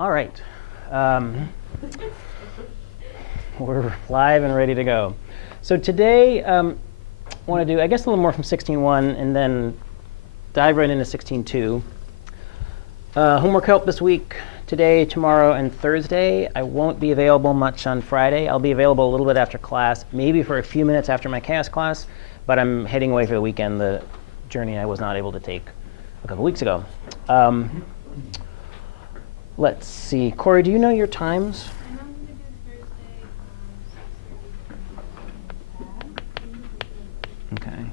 All right. We're live and ready to go. So today, I want to do, I guess, a little more from 16.1 and then dive right into 16.2. Homework help this week, today, tomorrow, and Thursday. I won't be available much on Friday. I'll be available a little bit after class, maybe for a few minutes after my chaos class, but I'm heading away for the weekend, the journey I was not able to take a couple weeks ago. Let's see. Corey, do you know your times? I'm going to do Thursday, 6:30. Okay.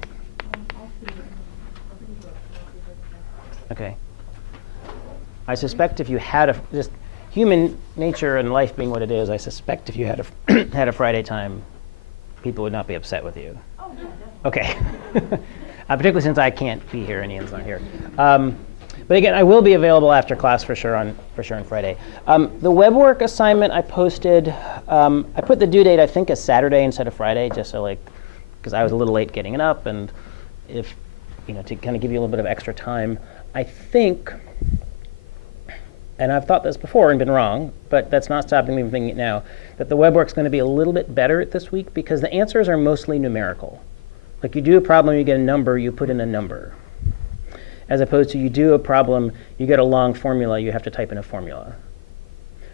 Okay. I suspect if you had just human nature and life being what it is, I suspect if you had had a Friday time, people would not be upset with you. Oh, no, okay. Particularly since I can't be here and Ian's not here. But again, I will be available after class for sure on Friday. The web work assignment I posted, I put the due date I think as Saturday instead of Friday, just so because I was a little late getting it up, and if to kind of give you a little bit of extra time. I think, and I've thought this before and been wrong, but that's not stopping me from thinking it now, that the web work's going to be a little bit better this week because the answers are mostly numerical. Like you do a problem, you get a number, you put in a number. As opposed to you do a problem, you get a long formula, you have to type in a formula.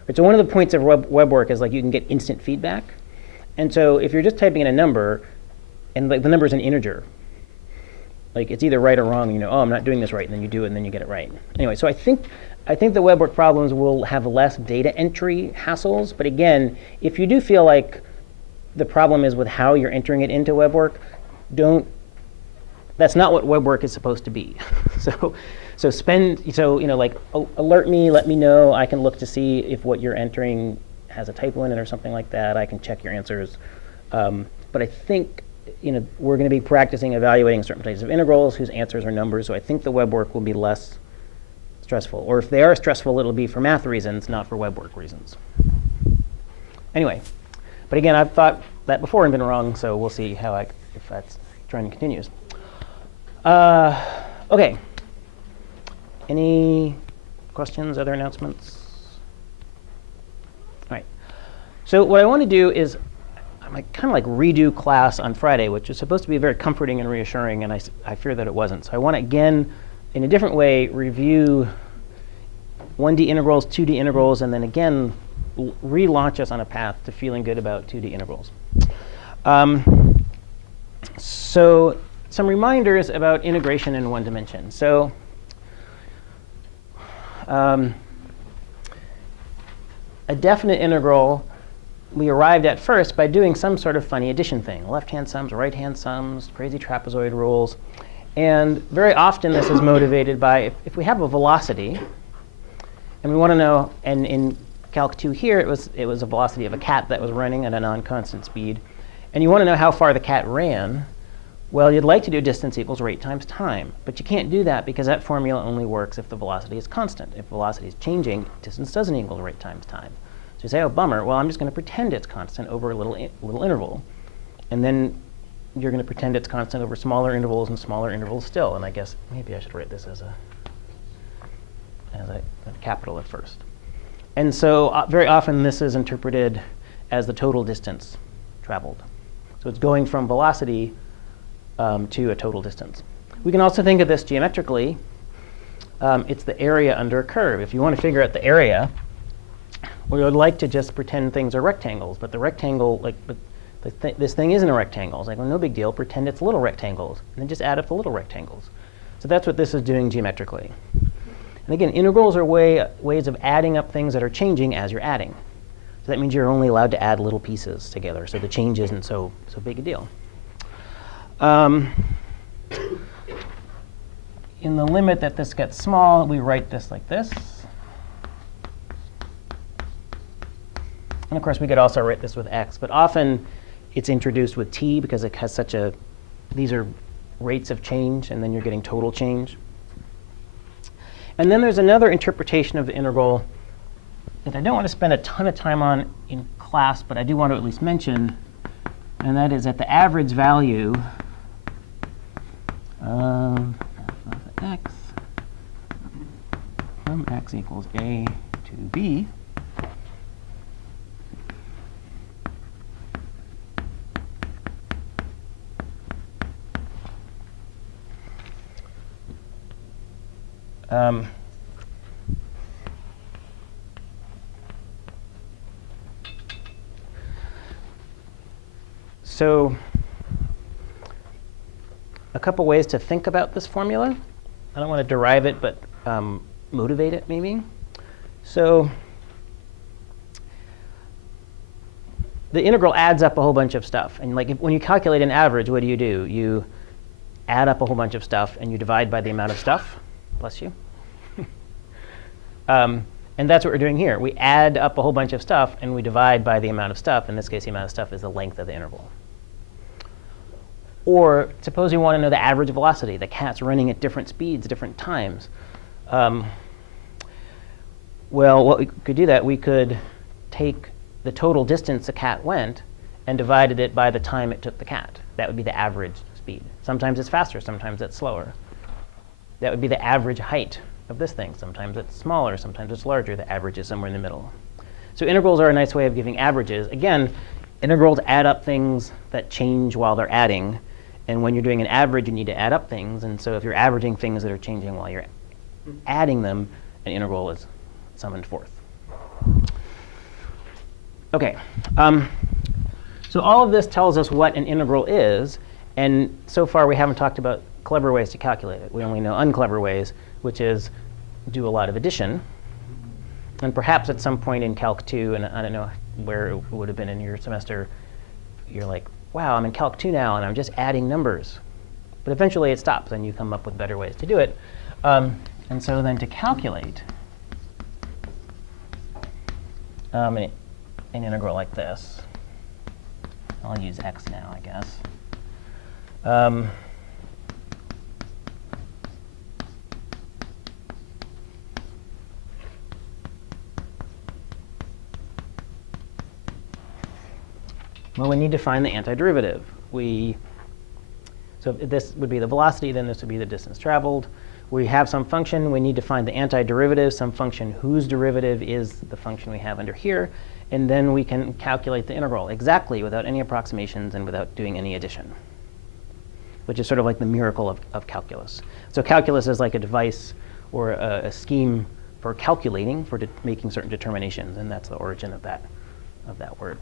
Right, so one of the points of web work is like you can get instant feedback. And so if you're just typing in a number, and like the number is an integer, like it's either right or wrong, oh, I'm not doing this right, and then you do it, and then you get it right. Anyway, so I think the web work problems will have less data entry hassles. But again, if you do feel like the problem is with how you're entering it into web work, that's not what web work is supposed to be. Alert me, let me know. I can look to see if what you're entering has a typo in it or something like that. I can check your answers. But I think we're going to be practicing evaluating certain types of integrals whose answers are numbers. So I think the web work will be less stressful. Or if they are stressful, it'll be for math reasons, not for web work reasons. Anyway, but again, I've thought that before and been wrong. So we'll see if that's trend continues. Okay. Any questions, other announcements? All right. So what I want to do is I might kind of like redo class on Friday, which is supposed to be very comforting and reassuring, and I fear that it wasn't. So I want to, again, in a different way, review 1D integrals, 2D integrals, and then again, relaunch us on a path to feeling good about 2D integrals. So some reminders about integration in one dimension. So a definite integral we arrived at first by doing some sort of funny addition thing. Left-hand sums, right-hand sums, crazy trapezoid rules. And very often this is motivated by if we have a velocity, and we want to know, and in Calc 2 here, it was a velocity of a cat that was running at a non-constant speed. And you want to know how far the cat ran. Well, you'd like to do distance equals rate times time. But you can't do that because that formula only works if the velocity is constant. If velocity is changing, distance doesn't equal rate times time. So you say, oh, bummer. Well, I'm just going to pretend it's constant over a little interval. And then you're going to pretend it's constant over smaller intervals and smaller intervals still. And I guess maybe I should write this as a capital at first. And so very often this is interpreted as the total distance traveled. So it's going from velocity to a total distance. We can also think of this geometrically. It's the area under a curve. If you want to figure out the area, we would like to just pretend things are rectangles. But the rectangle, this thing isn't a rectangle. It's like, well, no big deal. Pretend it's little rectangles. And then just add up the little rectangles. So that's what this is doing geometrically. And again, integrals are ways of adding up things that are changing as you're adding. So that means you're only allowed to add little pieces together. So the change isn't so big a deal. In the limit that this gets small, we write this like this. And of course, we could also write this with x. But often, it's introduced with t because it has these are rates of change, and then you're getting total change. And then there's another interpretation of the integral that I don't want to spend a ton of time on in class, but I do want to at least mention. And that is that the average value of x from x equals a to 2b so a couple ways to think about this formula. I don't want to derive it, but motivate it, maybe. So the integral adds up a whole bunch of stuff. And like when you calculate an average, what do? You add up a whole bunch of stuff, and you divide by the amount of stuff. Bless you. And that's what we're doing here. We add up a whole bunch of stuff, and we divide by the amount of stuff. In this case, the amount of stuff is the length of the interval. Or suppose you want to know the average velocity. The cat's running at different speeds, different times. Well, what we could do that, we could take the total distance the cat went and divided it by the time it took the cat. That would be the average speed. Sometimes it's faster, sometimes it's slower. That would be the average height of this thing. Sometimes it's smaller, sometimes it's larger. The average is somewhere in the middle. So integrals are a nice way of giving averages. Again, integrals add up things that change while they're adding. And when you're doing an average, you need to add up things. And so if you're averaging things that are changing while you're adding them, an integral is summoned forth. OK. So all of this tells us what an integral is. And so far, we haven't talked about clever ways to calculate it. We only know unclever ways, which is do a lot of addition. And perhaps at some point in Calc 2, and I don't know where it would have been in your semester, you're like, wow, I'm in Calc 2 now, and I'm just adding numbers. But eventually, it stops, and you come up with better ways to do it. And so then to calculate an integral like this, I'll use x now, I guess. Well, we need to find the antiderivative. So if this would be the velocity, then this would be the distance traveled. We have some function. We need to find the antiderivative, some function whose derivative is the function we have under here. And then we can calculate the integral exactly without any approximations and without doing any addition, which is sort of like the miracle of calculus. So calculus is like a device or a scheme for calculating, for making certain determinations. And that's the origin of that word.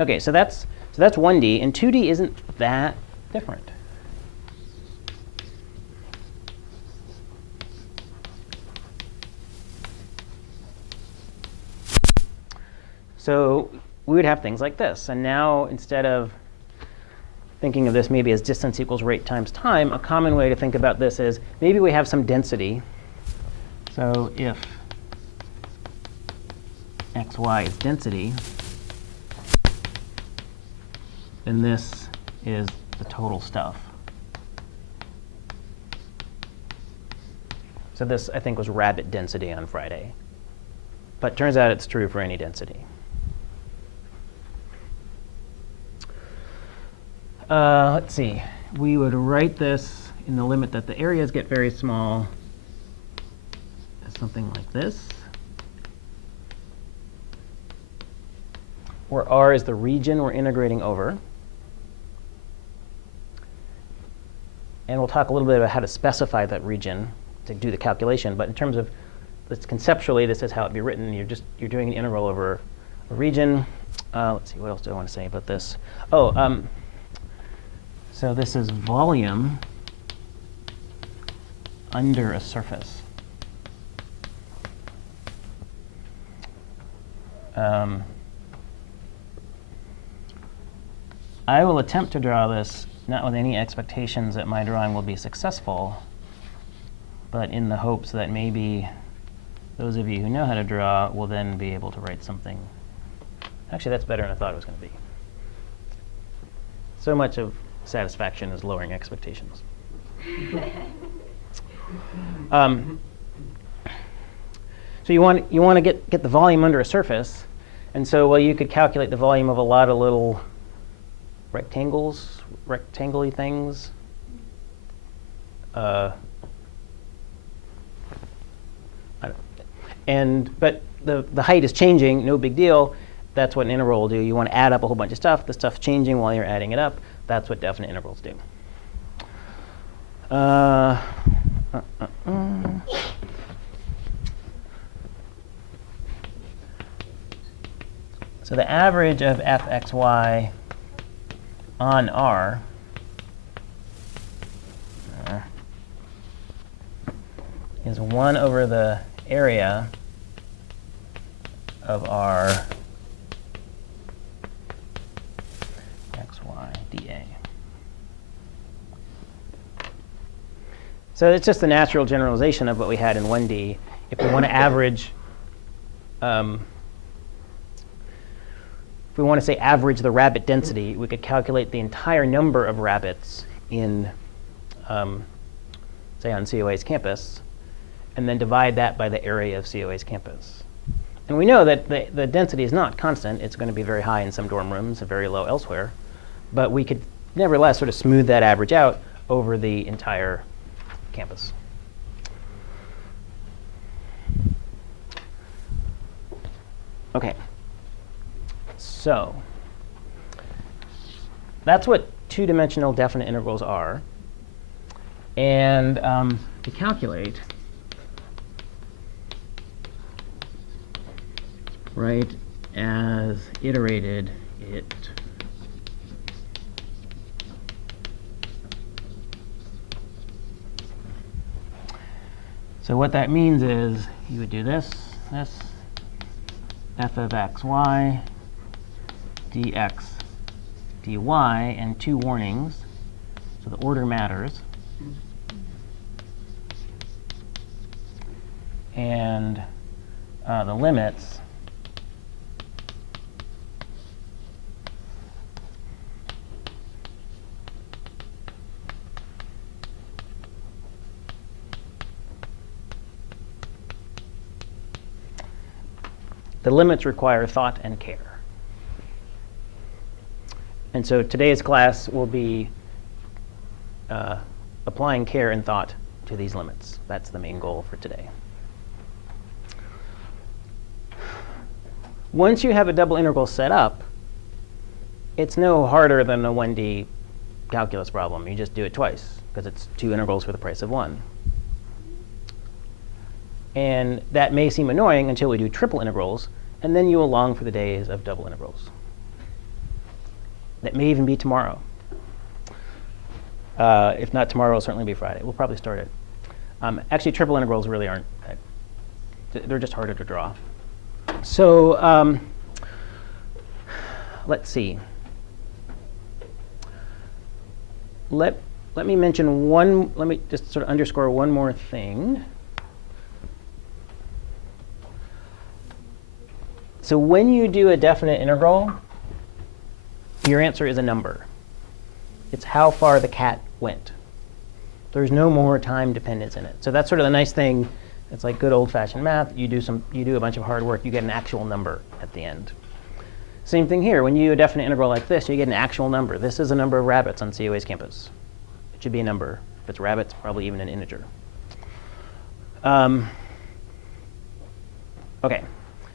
OK, so that's 1D. And 2D isn't that different. So we would have things like this. And now, instead of thinking of this maybe as distance equals rate times time, a common way to think about this is maybe we have some density. So if xy is density, then this is the total stuff. So this, I think, was rabbit density on Friday. But turns out it's true for any density. Let's see. We would write this in the limit that the areas get very small as something like this. Where R is the region we're integrating over. And we'll talk a little bit about how to specify that region to do the calculation. But in terms of, conceptually, this is how it'd be written. You're doing an integral over a region. Let's see, what else do I want to say about this? Oh, so this is volume under a surface. I will attempt to draw this not with any expectations that my drawing will be successful, but in the hopes that maybe those of you who know how to draw will then be able to write something. Actually, that's better than I thought it was going to be. So much of satisfaction is lowering expectations. So you want to get the volume under a surface, and so well you could calculate the volume of a lot of little rectangle-y things. But the height is changing, no big deal. That's what an integral will do. You want to add up a whole bunch of stuff. The stuff's changing while you're adding it up. That's what definite integrals do. So the average of fxy on R is 1 over the area of R xy dA. So it's just the natural generalization of what we had in 1D. If we want to average, if we want to say average the rabbit density, we could calculate the entire number of rabbits in, say, on COA's campus, and then divide that by the area of COA's campus. And we know that the density is not constant. It's going to be very high in some dorm rooms and very low elsewhere. But we could nevertheless sort of smooth that average out over the entire campus. OK. So that's what two-dimensional definite integrals are. And to calculate, write as iterated it. So what that means is you would do this, f of xy, dx, dy, and 2 warnings. So the order matters. And the limits require thought and care. And so today's class will be applying care and thought to these limits. That's the main goal for today. Once you have a double integral set up, it's no harder than a 1D calculus problem. You just do it twice, because it's 2 integrals for the price of 1. And that may seem annoying until we do triple integrals, and then you will long for the days of double integrals. That may even be tomorrow. If not tomorrow, it'll certainly be Friday. We'll probably start it. Actually, triple integrals really aren't. They're just harder to draw. So let's see. Let me mention one. Let me just sort of underscore one more thing. So when you do a definite integral, your answer is a number. It's how far the cat went. There's no more time dependence in it. So that's sort of the nice thing. It's like good old-fashioned math. You do a bunch of hard work. You get an actual number at the end. Same thing here. When you do a definite integral like this, you get an actual number. This is a number of rabbits on COA's campus. It should be a number. If it's rabbits, probably even an integer. OK.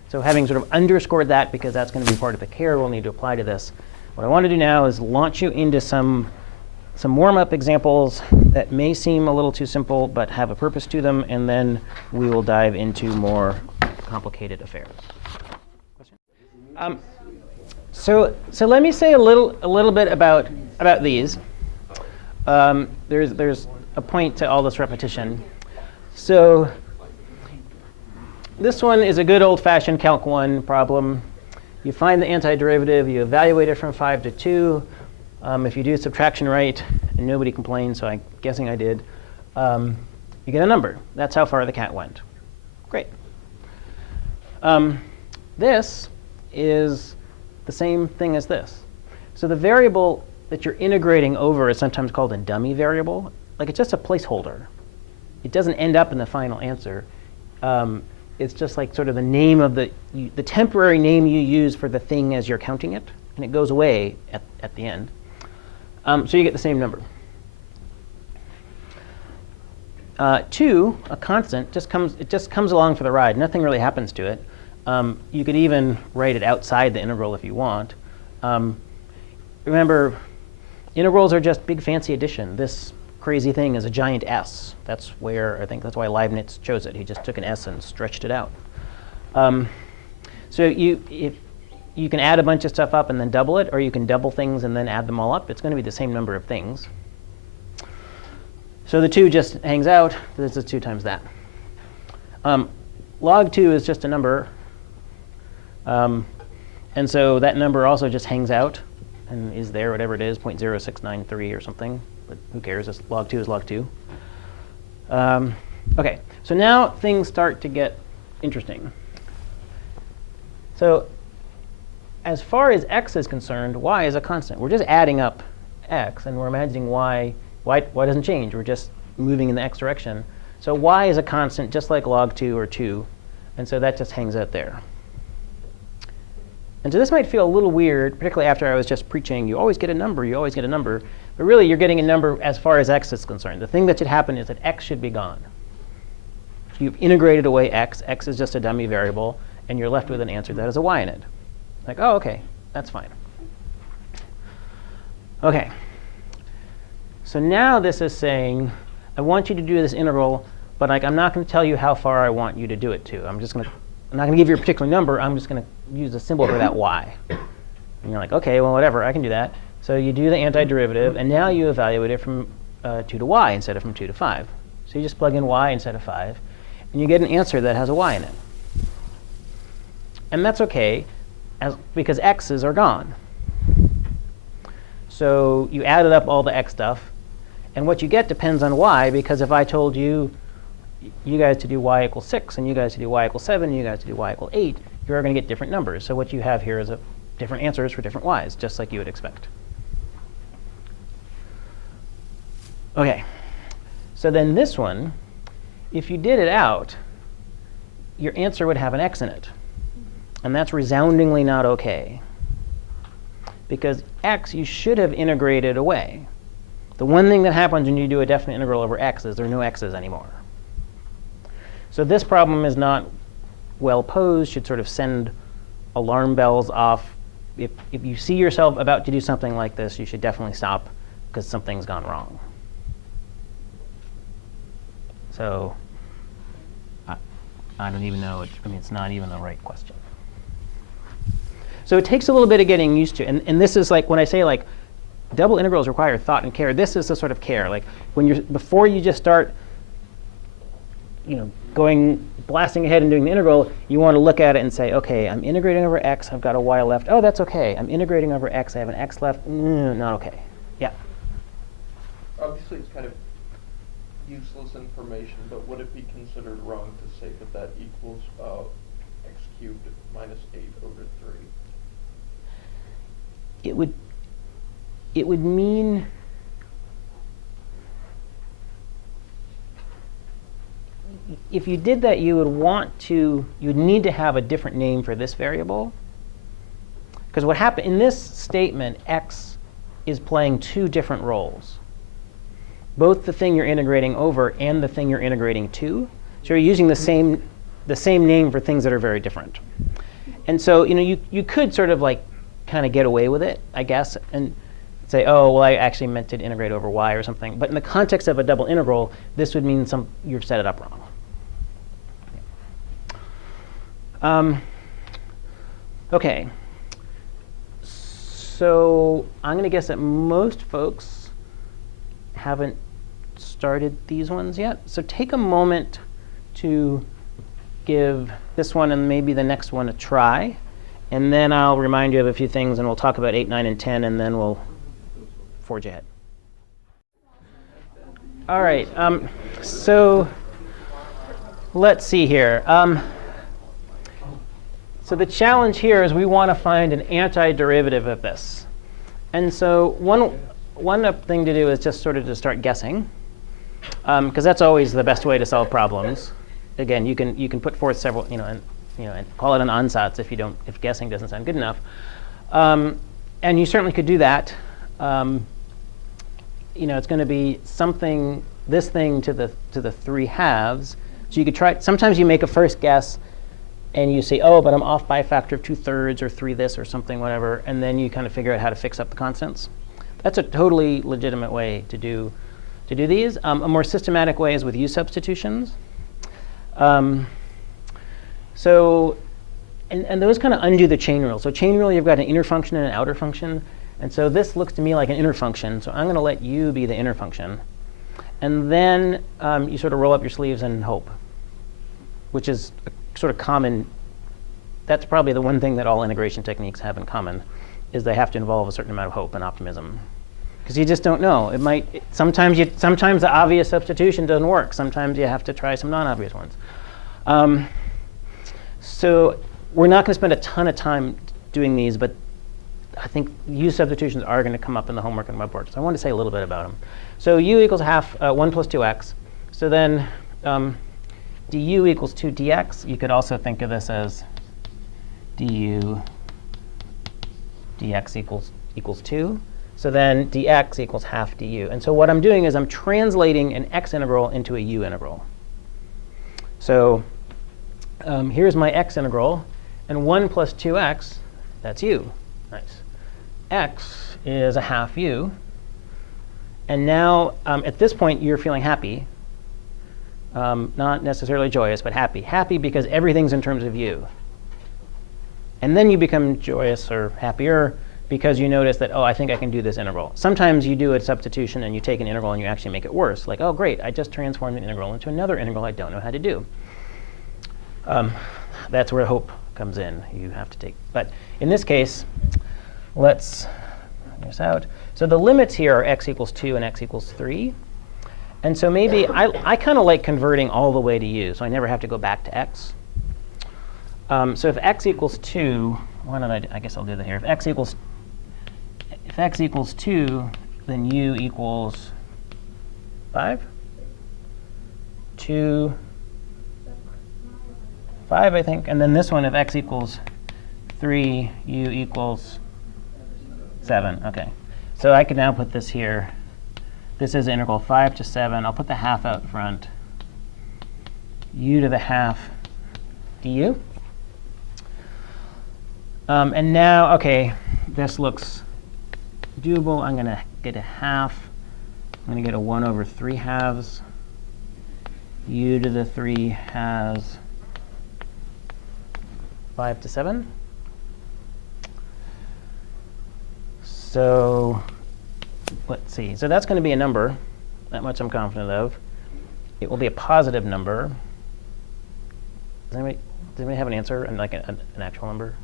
So having sort of underscored that, because that's going to be part of the care we'll need to apply to this, what I want to do now is launch you into some warm-up examples that may seem a little too simple, but have a purpose to them, and then we will dive into more complicated affairs. So let me say a little bit about these. There's a point to all this repetition. So this one is a good old-fashioned Calc 1 problem. You find the antiderivative. You evaluate it from 5 to 2. If you do subtraction right, and nobody complains, so I'm guessing I did, you get a number. That's how far the cat went. Great. This is the same thing as this. So the variable that you're integrating over is sometimes called a dummy variable. Like, it's just a placeholder. It doesn't end up in the final answer. It's just like sort of the name of the temporary name you use for the thing as you're counting it, and it goes away at the end. So you get the same number. 2, a constant, it just comes along for the ride. Nothing really happens to it. You could even write it outside the integral if you want. Remember, integrals are just big fancy addition. This crazy thing is a giant S. That's where, I think that's why Leibniz chose it. He just took an S and stretched it out. So you can add a bunch of stuff up and then double it, or you can double things and then add them all up. It's going to be the same number of things. So the 2 just hangs out. This is 2 times that. Log 2 is just a number. And so that number also just hangs out and is there, whatever it is, 0.0693 or something. But who cares? Log 2 is log 2. OK, so now things start to get interesting. So as far as x is concerned, y is a constant. We're just adding up x, and we're imagining y doesn't change. We're just moving in the x direction. So y is a constant, just like log 2 or 2. And so that just hangs out there. And so this might feel a little weird, particularly after I was just preaching, you always get a number, you always get a number. But really, you're getting a number as far as x is concerned. The thing that should happen is that x should be gone. You've integrated away x. X is just a dummy variable. And you're left with an answer that has a y in it. Like, oh, OK, that's fine. OK. So now this is saying, I want you to do this integral, but I'm not going to tell you how far I want you to do it to. I'm not going to give you a particular number. I'm just going to use a symbol for that y. And you're like, OK, well, whatever, I can do that. So you do the antiderivative, and now you evaluate it from 2 to y instead of from 2 to 5. So you just plug in y instead of 5, and you get an answer that has a y in it. And that's OK, because x's are gone. So you added up all the x stuff. And what you get depends on y, because if I told you guys to do y equals 6, and you guys to do y equals 7, and you guys to do y equals 8, you're going to get different numbers. So what you have here is different answers for different y's, just like you would expect. OK. So then this one, if you did it out, your answer would have an x in it. And that's resoundingly not OK. Because x you should have integrated away. The one thing that happens when you do a definite integral over x is there are no x's anymore. So this problem is not well posed, should sort of send alarm bells off. If you see yourself about to do something like this, you should definitely stop, because something's gone wrong. So I don't even know. It's not even the right question. So it takes a little bit of getting used to. And this is like when I say like double integrals require thought and care. This is the sort of care. Like when before you just start blasting ahead and doing the integral, you want to look at it and say, OK, I'm integrating over x. I've got a y left. Oh, that's OK. I'm integrating over x. I have an x left. Not OK. Yeah? Obviously, it's kind of useless information, but would it be considered wrong to say that equals x cubed minus 8 over 3? It would mean if you did that, you would need to have a different name for this variable. Because what happened in this statement, x is playing 2 different roles. Both the thing you're integrating over and the thing you're integrating to. So you're using the same name for things that are very different. And so you could sort of like kind of get away with it, I guess, and say, oh, well, I actually meant to integrate over y or something. But in the context of a double integral, this would mean you've set it up wrong. OK. So I'm going to guess that most folks haven't started these ones yet. So take a moment to give this one and maybe the next one a try. And then I'll remind you of a few things, and we'll talk about 8, 9, and 10, and then we'll forge ahead. All right. So let's see here. So the challenge here is we want to find an antiderivative of this. And so one thing to do is just sort of to start guessing, because that's always the best way to solve problems. Again, you can put forth several, and call it an ansatz if guessing doesn't sound good enough. And you certainly could do that. It's going to be something this thing to the 3/2. So you could try, sometimes you make a first guess and you say, oh, but I'm off by a factor of 2/3 or 3 this or something, whatever, and then you kind of figure out how to fix up the constants. That's a totally legitimate way to do these. A more systematic way is with U substitutions. And those kind of undo the chain rule. So chain rule, you've got an inner function and an outer function. And so this looks to me like an inner function. So I'm going to let U be the inner function. And then you sort of roll up your sleeves and hope, which is a sort of common. That's probably the one thing that all integration techniques have in common, is they have to involve a certain amount of hope and optimism. Because you just don't know. Sometimes the obvious substitution doesn't work. Sometimes you have to try some non-obvious ones. So we're not going to spend a ton of time doing these, but I think U substitutions are going to come up in the homework and web work. So I want to say a little bit about them. So U equals 1 plus 2x. So then du equals 2 dx. You could also think of this as du dx equals 2. So then dx equals half du. And so what I'm doing is I'm translating an x integral into a u integral. So here's my x integral. And 1 plus 2x, that's u. Nice. X is a half u. And now, at this point, you're feeling happy. Not necessarily joyous, but happy. Happy because everything's in terms of u. And then you become joyous or happier because you notice that, oh, I think I can do this integral. Sometimes you do a substitution and you take an integral and you actually make it worse. Like, oh, great, I just transformed an integral into another integral I don't know how to do. That's where hope comes in. You have to take. But in this case, let's figure this out. So the limits here are x equals 2 and x equals 3. And so maybe I kind of like converting all the way to u, so I never have to go back to x. So if x equals 2, why don't I guess I'll do that here. If x equals 2, then u equals 5. 2, 5, I think. And then this one, if x equals 3, u equals 7. OK. So I can now put this here. This is integral 5 to 7. I'll put the half out front. U to the half du. And now, OK, this looks doable. I'm going to get a half. I'm going to get a 1 over 3 halves. U to the 3 halves. 5 to 7. So let's see. So that's going to be a number. That much I'm confident of. It will be a positive number. Does anybody have an answer and like an actual number?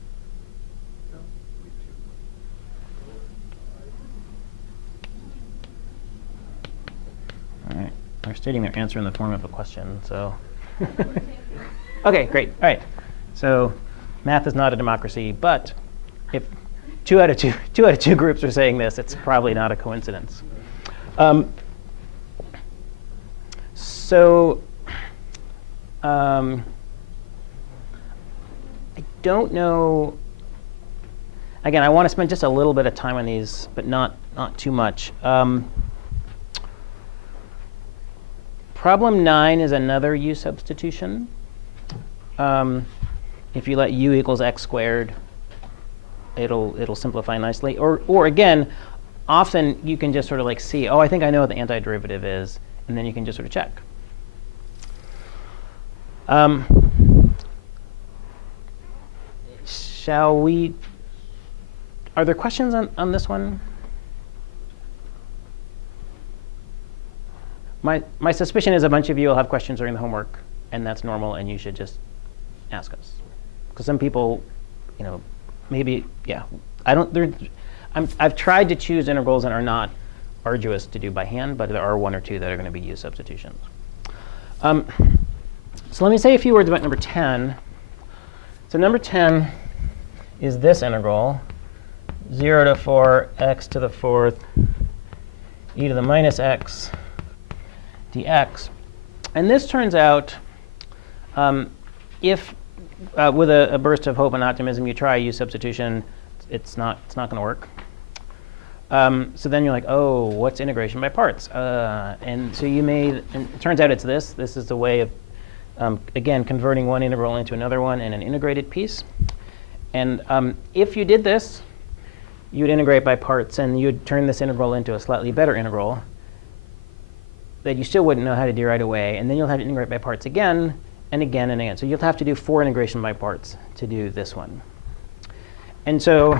All right. They're stating their answer in the form of a question. So OK, great. All right. So math is not a democracy, but if two out of two groups are saying this, it's probably not a coincidence. I don't know. Again, I want to spend just a little bit of time on these, but not too much. Problem 9 is another u substitution. If you let u equals x squared, it'll simplify nicely. Or again, often you can just sort of like see, oh, I think I know what the antiderivative is, and then you can just sort of check. Shall we? Are there questions on this one? My suspicion is a bunch of you will have questions during the homework, and that's normal, and you should just ask us. Because some people, maybe, yeah. I've tried to choose integrals that are not arduous to do by hand, but there are 1 or 2 that are going to be u substitutions. So let me say a few words about number 10. So number 10 is this integral, 0 to 4 x to the 4th e to the minus x dx. And this turns out, if with a burst of hope and optimism you try u substitution, it's not going to work. So then you're like, oh, what's integration by parts? And so you made, and it turns out it's this. This is the way of, again, converting one integral into another one in an integrated piece. And if you did this, you'd integrate by parts, and you'd turn this integral into a slightly better integral that you still wouldn't know how to do right away. And then you'll have to integrate by parts again and again and again. So you'll have to do 4 integration by parts to do this one. And so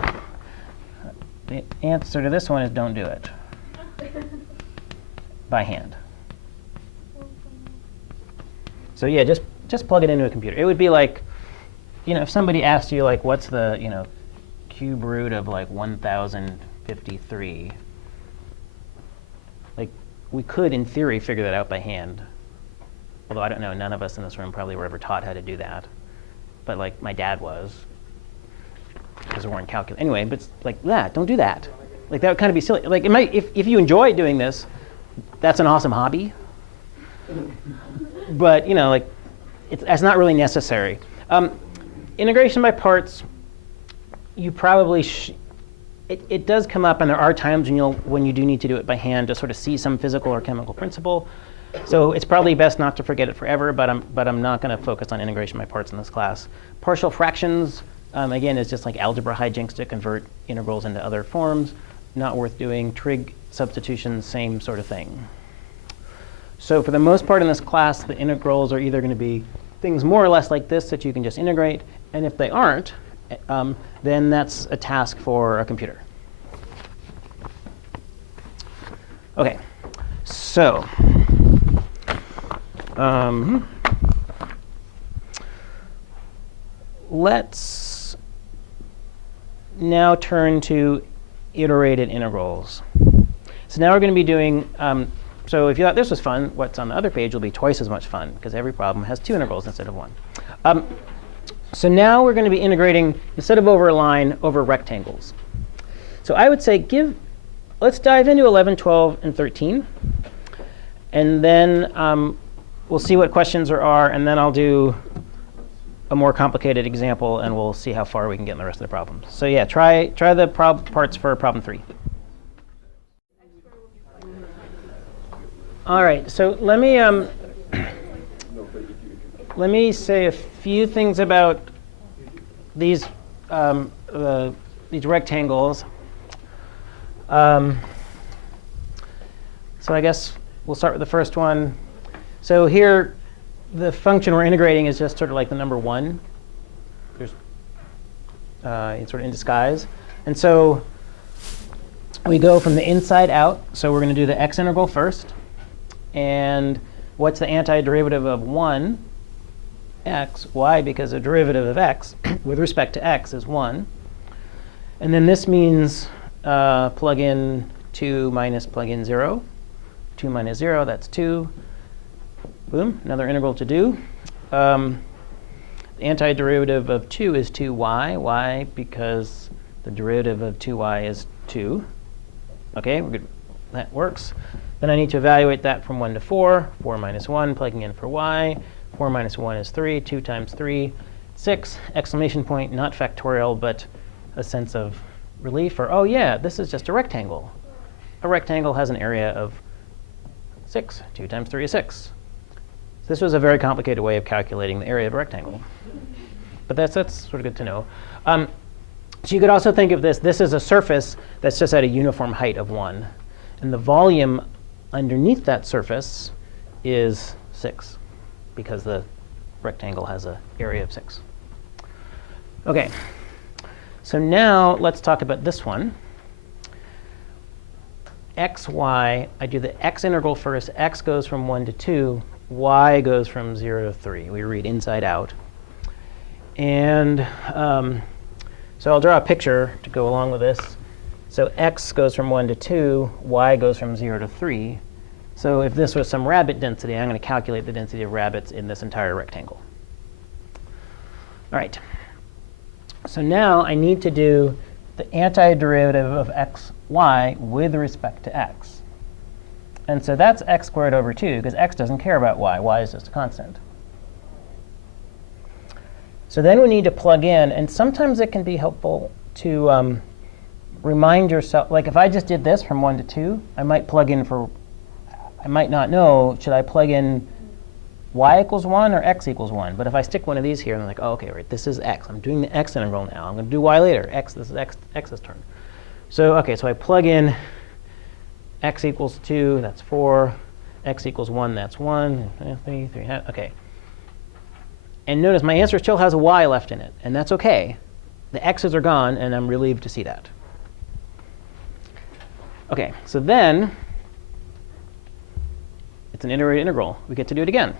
the answer to this one is don't do it by hand. So yeah, just plug it into a computer. It would be like, if somebody asked you, like, what's the, cube root of, like, 1053? Like, we could, in theory, figure that out by hand. Although I don't know, none of us in this room probably were ever taught how to do that. But, like, my dad was, because we weren't calculus. Anyway, but it's like that. Don't do that. Like, that would kind of be silly. Like, it might, if you enjoy doing this, that's an awesome hobby. But, like, that's not really necessary. Integration by parts, you probably it does come up, and there are times when you do need to do it by hand to sort of see some physical or chemical principle. So it's probably best not to forget it forever, but I'm not going to focus on integration by parts in this class. Partial fractions, again, is just like algebra hijinks to convert integrals into other forms. Not worth doing. Trig substitutions, same sort of thing. So for the most part in this class, the integrals are either going to be things more or less like this that you can just integrate. And if they aren't, then that's a task for a computer. OK, so let's now turn to iterated integrals. So now we're going to be doing, so if you thought this was fun, what's on the other page will be twice as much fun, because every problem has 2 integrals instead of 1. So now we're going to be integrating, instead of over a line, over rectangles. So I would say let's dive into 11, 12, and 13. And then we'll see what questions there are, and then I'll do a more complicated example, and we'll see how far we can get in the rest of the problems. So yeah, try the parts for problem 3. All right, so let me say a few things about these rectangles. So I guess we'll start with the first one. So here, the function we're integrating is just sort of like the number 1. It's sort of in disguise. And so we go from the inside out. So we're going to do the x integral first. And what's the antiderivative of 1? X. Why? Because the derivative of x with respect to x is 1. And then this means plug in 2 minus plug in 0. 2 minus 0, that's 2. Boom, another integral to do. The antiderivative of 2 is 2y. Why? Because the derivative of 2y is 2. OK, we're good. That works. Then I need to evaluate that from 1 to 4. 4 minus 1, plugging in for y. 4 minus 1 is 3. 2 times 3, 6. Exclamation point, not factorial, but a sense of relief. Or, oh, yeah, this is just a rectangle. A rectangle has an area of 6. 2 times 3 is 6. This was a very complicated way of calculating the area of a rectangle. But that's sort of good to know. So you could also think of this is a surface that's just at a uniform height of 1. And the volume underneath that surface is 6, because the rectangle has an area of 6. OK, so now let's talk about this one. X, y, I do the x integral first. X goes from 1 to 2. Y goes from 0 to 3. We read inside out. And so I'll draw a picture to go along with this. So x goes from 1 to 2. Y goes from 0 to 3. So if this was some rabbit density, I'm going to calculate the density of rabbits in this entire rectangle. All right. So now I need to do the antiderivative of x, y with respect to x. And so that's x squared over 2, because x doesn't care about y. Y is just a constant. So then we need to plug in. And sometimes it can be helpful to remind yourself, like if I just did this from 1 to 2, I might plug in for, I might not know, should I plug in y equals 1 or x equals 1? But if I stick one of these here, and I'm like, oh, okay, right, this is x. I'm doing the x integral now. I'm going to do y later. X, this is x's turn. So, okay, so I plug in x equals 2, that's 4. X equals 1, that's 1. 3, okay. And notice my answer still has a y left in it, and that's okay. The x's are gone, and I'm relieved to see that. Okay, so then it's an iterated integral. We get to do it again.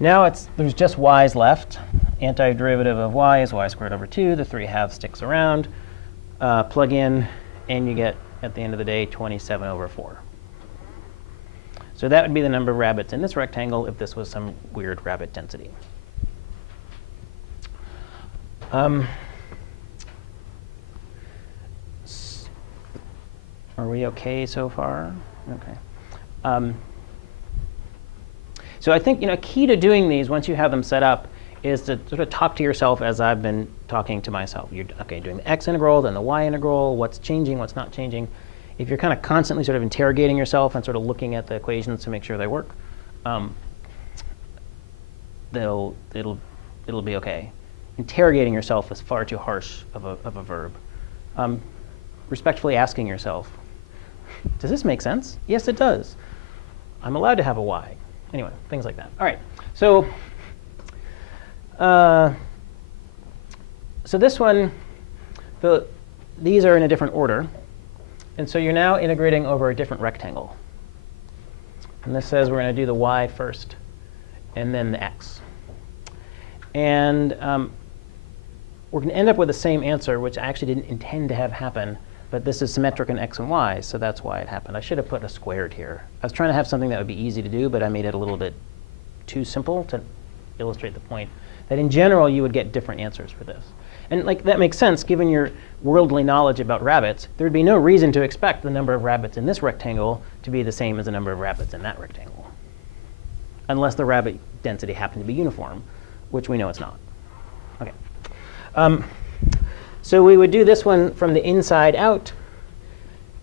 Now there's just y's left. Antiderivative of y is y squared over 2. The 3/2 sticks around. Plug in, and you get, at the end of the day, 27 over 4. So that would be the number of rabbits in this rectangle if this was some weird rabbit density. Are we OK so far? OK. So I think key to doing these, once you have them set up, is to sort of talk to yourself as I've been talking to myself. You're doing the x integral, then the y integral, what's changing, what's not changing. If you're kind of constantly sort of interrogating yourself and sort of looking at the equations to make sure they work, it'll be OK. Interrogating yourself is far too harsh of a verb. Respectfully asking yourself, does this make sense? Yes, it does. I'm allowed to have a y. Anyway, things like that. All right. So this one, these are in a different order. And so you're now integrating over a different rectangle. And this says we're going to do the y first, and then the x. And we're going to end up with the same answer, which I actually didn't intend to have happen. But this is symmetric in x and y, so that's why it happened. I should have put a squared here. I was trying to have something that would be easy to do, but I made it a little bit too simple to illustrate the point that in general you would get different answers for this. And that makes sense, given your worldly knowledge about rabbits. There would be no reason to expect the number of rabbits in this rectangle to be the same as the number of rabbits in that rectangle, unless the rabbit density happened to be uniform, which we know it's not. OK. So we would do this one from the inside out.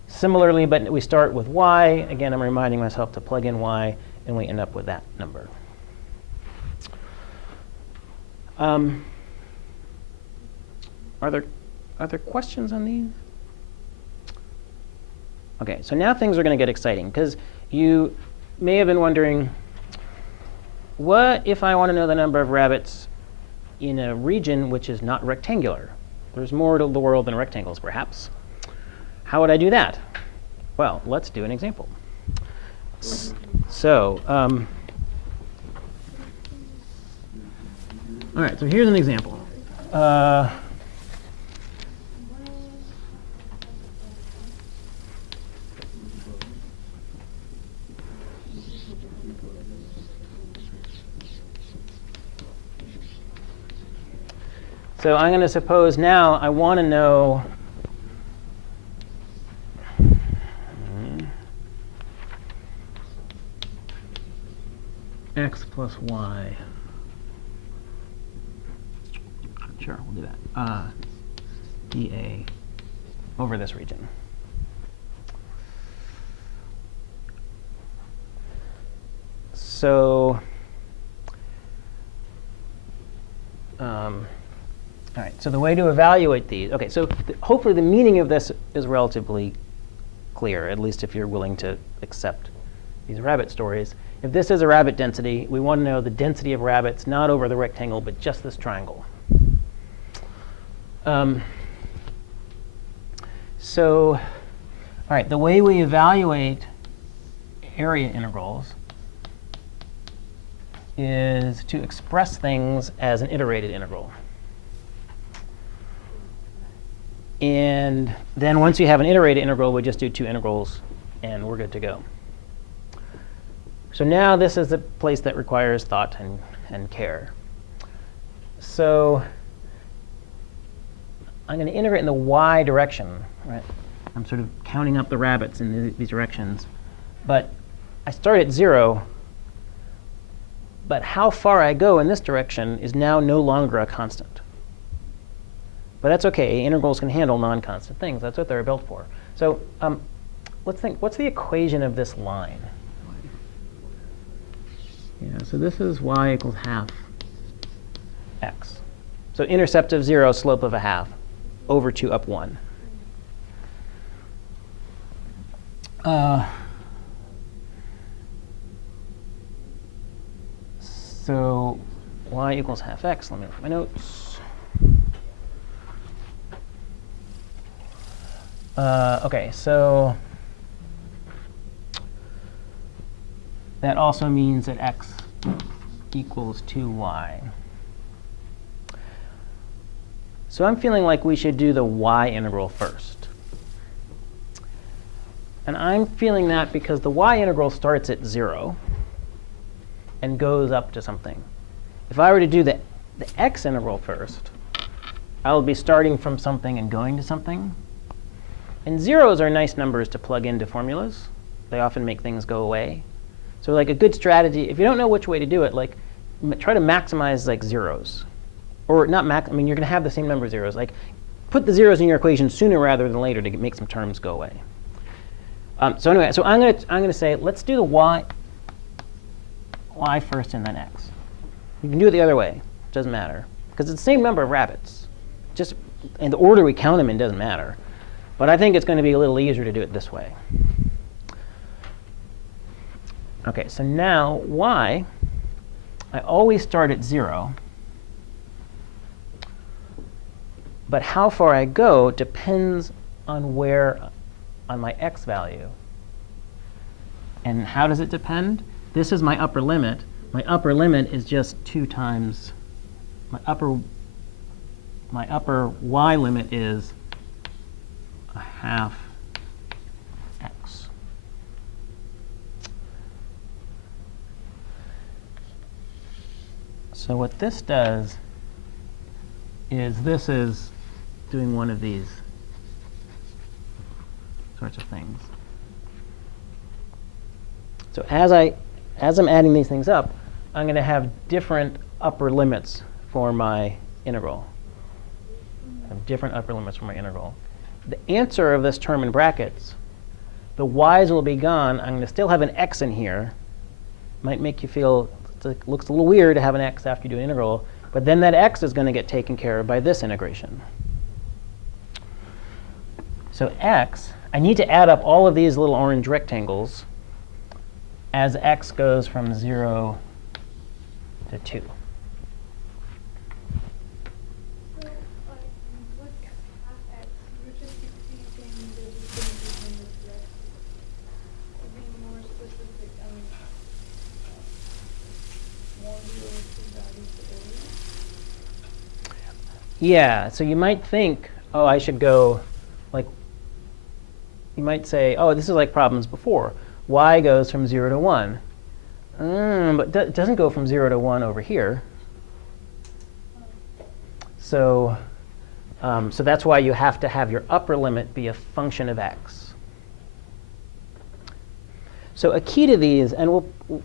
Similarly, but we start with y. Again, I'm reminding myself to plug in y, and we end up with that number. Are there questions on these? OK, so now things are going to get exciting, because you may have been wondering, what if I want to know the number of rabbits in a region which is not rectangular? There's more to the world than rectangles, perhaps. How would I do that? Well, let's do an example. So, all right, so here's an example. So I'm going to suppose now I want to know x plus y. Sure, we'll do that. dA over this region. So, all right, so the way to evaluate these, OK, so hopefully the meaning of this is relatively clear, at least if you're willing to accept these rabbit stories. If this is a rabbit density, we want to know the density of rabbits, not over the rectangle, but just this triangle. So, all right, the way we evaluate area integrals is to express things as an iterated integral. And then once you have an iterated integral, we just do 2 integrals, and we're good to go. So now this is the place that requires thought and care. So I'm going to integrate in the y direction. Right? I'm sort of counting up the rabbits in these directions. But I start at 0. But how far I go in this direction is now no longer a constant. But that's OK. Integrals can handle non-constant things. That's what they're built for. So let's think, what's the equation of this line? Yeah, so this is y equals half x. So intercept of 0, slope of a half, over 2 up 1. So y equals half x. Let me look at my notes. OK, so that also means that x equals 2y. So I'm feeling like we should do the y integral first. And I'm feeling that because the y integral starts at 0 and goes up to something. If I were to do the x integral first, I will be starting from something and going to something. And zeros are nice numbers to plug into formulas. They often make things go away. So like a good strategy, if you don't know which way to do it, like try to maximize like zeros. Or not max, I mean, you're going to have the same number of zeros. Like put the zeros in your equation sooner rather than later to make some terms go away. So anyway, so I'm going to say, let's do the y first and then x. You can do it the other way. It doesn't matter. Because it's the same number of rabbits. Just in the order we count them in doesn't matter. But I think it's going to be a little easier to do it this way. OK, so now y, I always start at 0. But how far I go depends on on my x value. And how does it depend? This is my upper limit. My upper limit is just 2 times my upper y limit is a half x. So what this does is this is doing one of these sorts of things. So as I'm adding these things up, I'm going to have different upper limits for my integral. I have different upper limits for my integral. The answer of this term in brackets, the y's will be gone. I'm going to still have an x in here. Might make you feel, it looks a little weird to have an x after you do an integral. But then that x is going to get taken care of by this integration. So x, I need to add up all of these little orange rectangles as x goes from 0 to 2. So, with half x, you're just decreasing the distance between the two x's. To be more specific, more zeros to values to area. Yeah, so you might think, oh, I should go, like, you might say, oh, this is like problems before. Y goes from 0 to 1. But it doesn't go from 0 to 1 over here. So that's why you have to have your upper limit be a function of x. So a key to these, and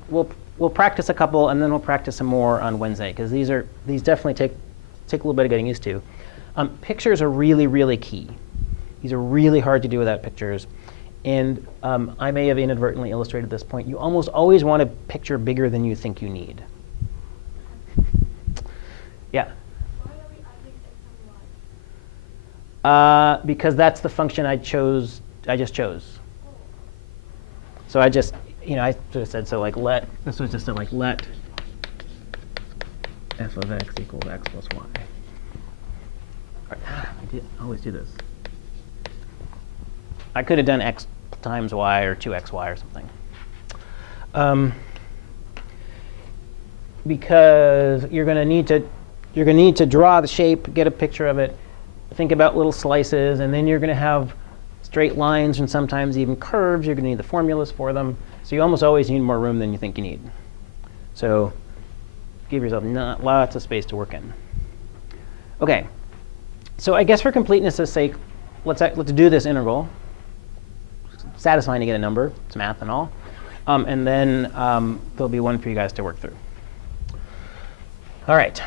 we'll practice a couple, and then we'll practice some more on Wednesday, because these definitely take a little bit of getting used to. Pictures are really, really key. These are really hard to do without pictures. And I may have inadvertently illustrated this point. You almost always want a picture bigger than you think you need. Yeah? Why are we adding x and y? Because that's the function I just chose. So I just, I sort of said, so like this was just a let f of x equals x plus y. I always do this. I could have done x times y or 2xy or something. Because you're going to need to draw the shape, get a picture of it, think about little slices, and then you're going to have straight lines and sometimes even curves. You're going to need the formulas for them. So you almost always need more room than you think you need. So give yourself lots of space to work in. OK. So I guess for completeness' sake, let's do this integral. Satisfying to get a number. It's math and all. And then there'll be one for you guys to work through. All right.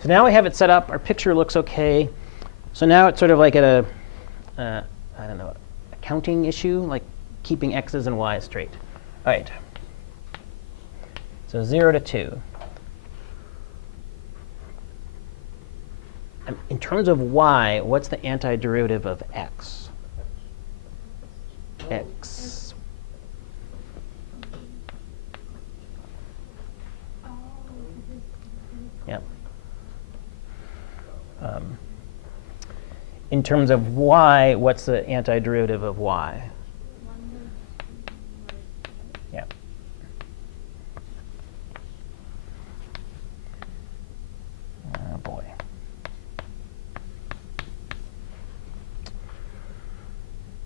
So now we have it set up. Our picture looks OK. So now it's sort of like at a, I don't know, a counting issue, like keeping x's and y's straight. All right. So 0 to 2. In terms of y, what's the antiderivative of x? X. Yep. In terms of y, what's the antiderivative of y? Yep. Oh, boy.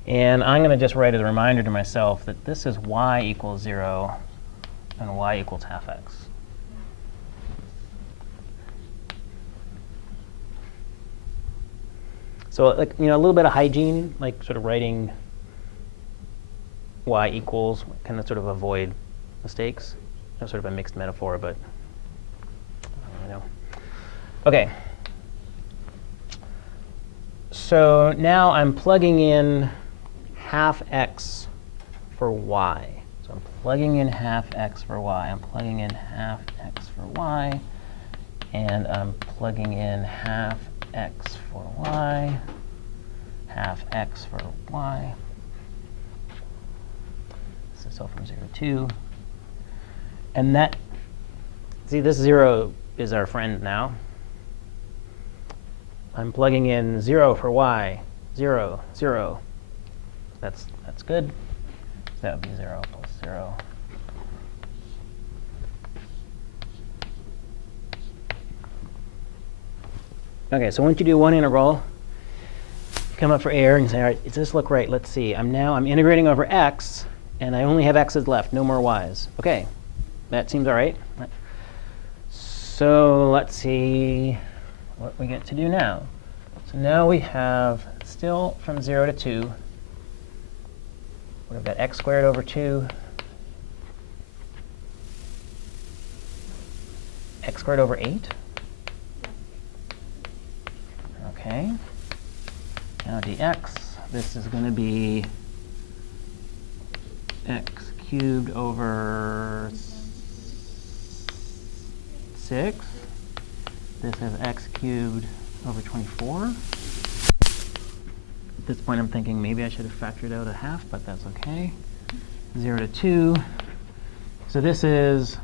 And I'm going to just write as a reminder to myself that this is y equals 0 and y equals half x. So, like, you know, a little bit of hygiene, like sort of writing y equals, kind of sort of avoid mistakes. That's sort of a mixed metaphor, but I don't know. OK. So now I'm plugging in half x for y. So I'm plugging in half x for y. I'm plugging in half x for y. And I'm plugging in half x for y, half x for y. This is all from 0 to 2. And that, see, this 0 is our friend now. I'm plugging in 0 for y, 0, 0. That's good. So that would be 0 plus 0. OK, so once you do one interval, come up for error and say, all right, does this look right? Let's see. I'm integrating over x, and I only have x's left, no more y's. OK, that seems all right. So let's see what we get to do now. So now we have, still from 0 to 2, we've got x squared over 2, x squared over 8. OK. Now dx, this is going to be x cubed over 6. This is x cubed over 24. At this point, I'm thinking maybe I should have factored out a half, but that's OK. 0 to 2. So this is,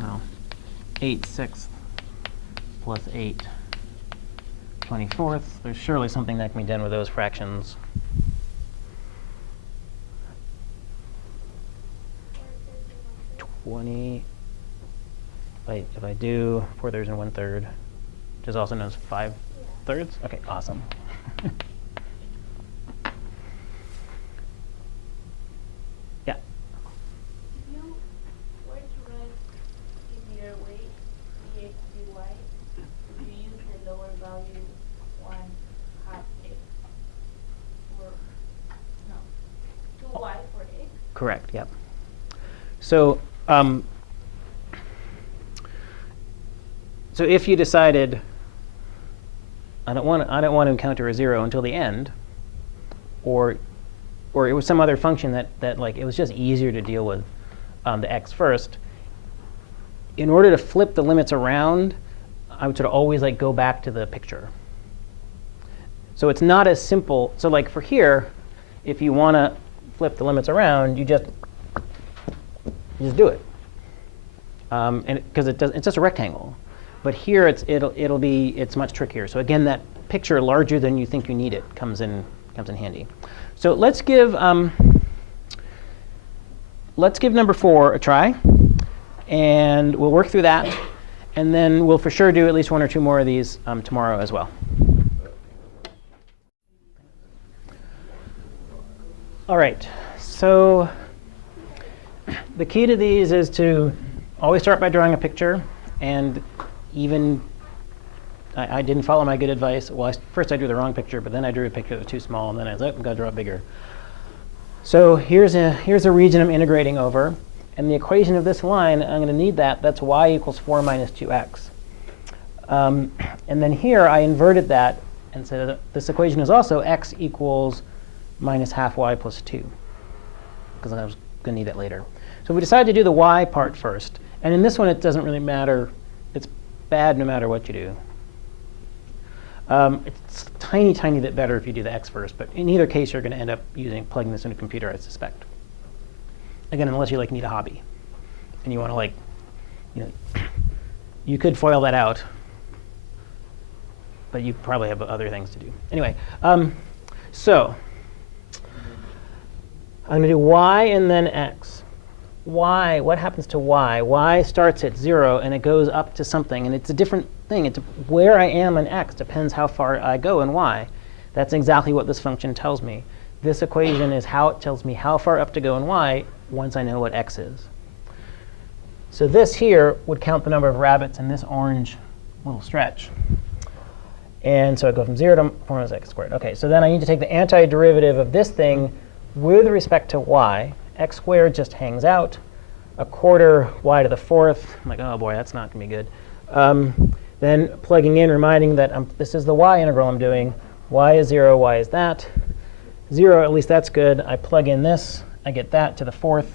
well, 8/6 plus 8/24. There's surely something that can be done with those fractions. If I do 4/3 and 1/3, which is also known as 5/3. OK, awesome. Yeah. If you were to write easier way, dx dy, would you use the lower value 1/2 x? Or, no, 2y for x? Correct, yep. So, so if you decided, I don't want to encounter a 0 until the end, or it was some other function that like it was just easier to deal with the x first, in order to flip the limits around, I would sort of always like go back to the picture. So it's not as simple. So like for here, if you want to flip the limits around, you just do it, and because it's just a rectangle. But here it's much trickier. So again, that picture larger than you think you need it comes in handy. So let's give number 4 a try, and we'll work through that, and then we'll for sure do at least 1 or 2 more of these tomorrow as well. All right. So the key to these is to always start by drawing a picture. And even I didn't follow my good advice. Well, first I drew the wrong picture, but then I drew a picture that was too small, and then I was like, I've got to draw it bigger. So here's a region I'm integrating over. And the equation of this line, I'm going to need that. That's y equals 4 minus 2x. And then here I inverted that and said that this equation is also x equals minus half y plus 2, because I was going to need that later. So we decided to do the y part first. And in this one, it doesn't really matter. It's bad no matter what you do. It's a tiny, tiny bit better if you do the x first. But in either case, you're going to end up plugging this into a computer, I suspect. Again, unless you need a hobby. And you want to you could FOIL that out. But you probably have other things to do. Anyway, so I'm going to do y and then x. Y, what happens to y? Y starts at 0, and it goes up to something. And it's a different thing. It's where I am in x depends how far I go in y. That's exactly what this function tells me. This equation is how it tells me how far up to go in y once I know what x is. So this here would count the number of rabbits in this orange little stretch. And so I go from 0 to 4 minus x squared. OK, so then I need to take the antiderivative of this thing with respect to y. X squared just hangs out. A quarter y to the 4th. I'm like, oh boy, that's not going to be good. Then plugging in, reminding that this is the y integral I'm doing. Y is 0, y is that. 0, at least that's good. I plug in this. I get that to the 4th.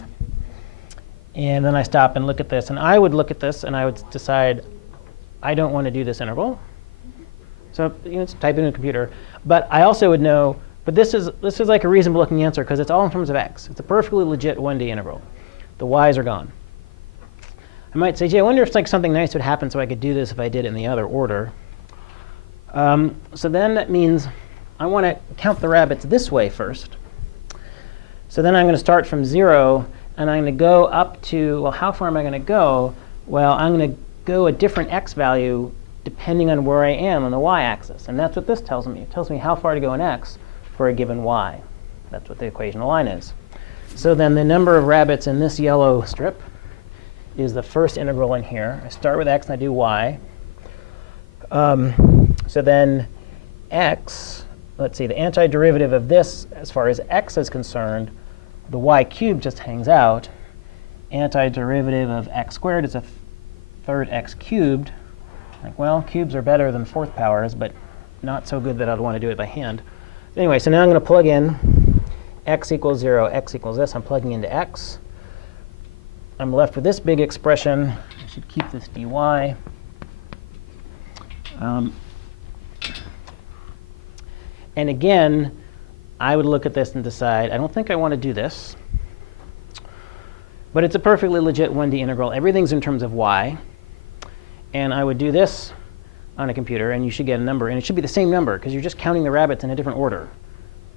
And then I stop and look at this. And I would look at this, and I would decide, I don't want to do this integral. So it's type it in a computer. But I also would know, but this is like a reasonable looking answer, because it's all in terms of x. It's a perfectly legit 1D integral. The y's are gone. I might say, gee, I wonder if something nice would happen so I could do this if I did it in the other order. So then that means I want to count the rabbits this way first. So then I'm going to start from 0, and I'm going to go up to, well, how far am I going to go? Well, I'm going to go a different x value depending on where I am on the y-axis. And that's what this tells me. It tells me how far to go in x for a given y. That's what the equational line is. So then the number of rabbits in this yellow strip is the first integral in here. I start with x and I do y. So then x, let's see, the antiderivative of this, as far as x is concerned, the y cubed just hangs out. Antiderivative of x squared is a third x cubed. Like, well, cubes are better than 4th powers, but not so good that I'd want to do it by hand. Anyway, so now I'm going to plug in x equals 0, x equals this. I'm plugging into x. I'm left with this big expression. I should keep this dy. And again, I would look at this and decide, I don't think I want to do this. But it's a perfectly legit 1D integral. Everything's in terms of y. And I would do this on a computer, and you should get a number. And it should be the same number, because you're just counting the rabbits in a different order.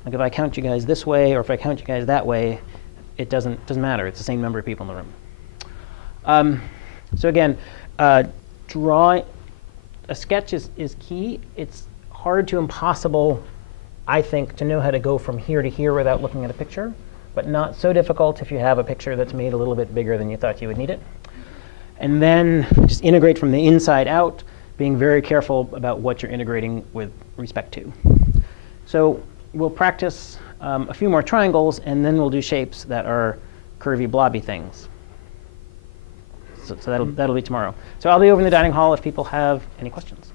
Like if I count you guys this way, or if I count you guys that way, it doesn't matter. It's the same number of people in the room. So again, drawing a sketch is key. It's hard to impossible, I think, to know how to go from here to here without looking at a picture, but not so difficult if you have a picture that's made a little bit bigger than you thought you would need it. And then just integrate from the inside out, being very careful about what you're integrating with respect to. So we'll practice a few more triangles, and then we'll do shapes that are curvy, blobby things. So that'll be tomorrow. So I'll be over in the dining hall if people have any questions.